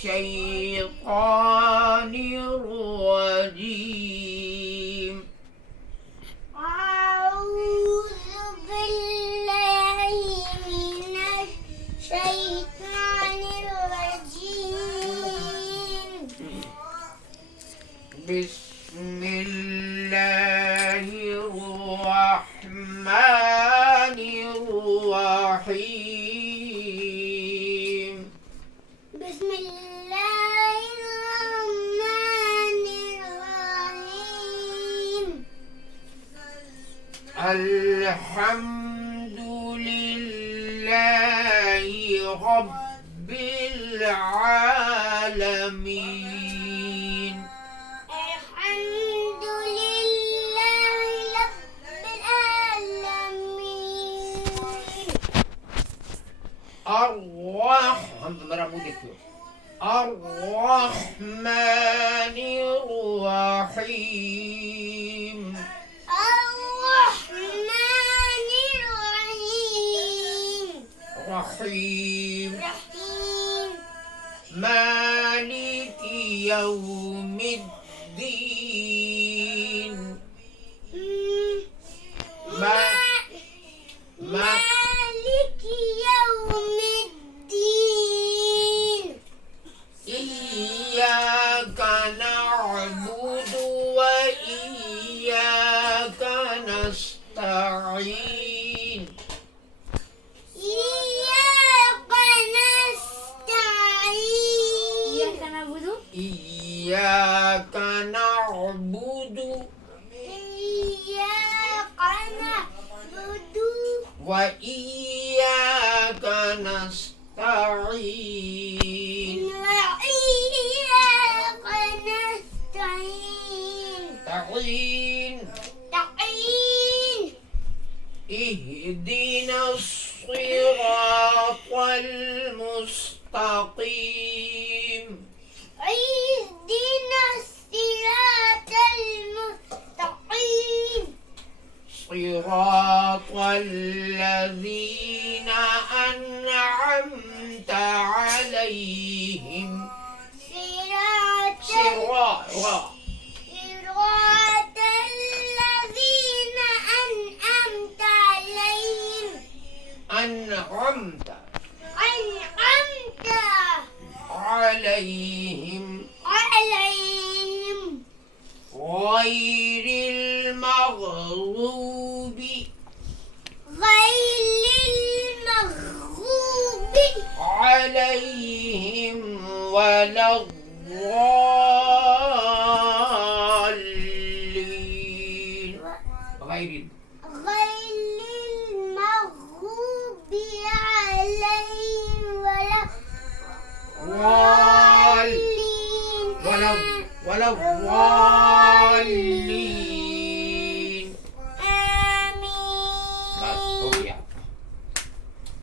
الشيطان الرجيم. أعوذ بالله من الشيطان الرجيم. بسم الله الرحمن الرحيم. بسم الله الرحمن الرحيم. الحمد لله رب العالمين. الحمد لله رب العالمين. الرحمن الرحيم. الرحمن الرحيم. رحيم. رحيم. مالك يوم الدين. مالك يوم الدين. إياك نعبد وإياك نستعين. إياك نستعين. إياك نعبد إياك نعبد وإياك نستعين. وإياك نستعين. تعين. اهدنا الصراط المستقيم. اهدنا الصراط المستقيم. صراط الذين أنعمت عليهم. صراط الذين أنعمت عليهم. أنعمت عليهم غير المغضوب عليهم ولا الضالين. غير المغضوب عليهم ولا ولا الضالين.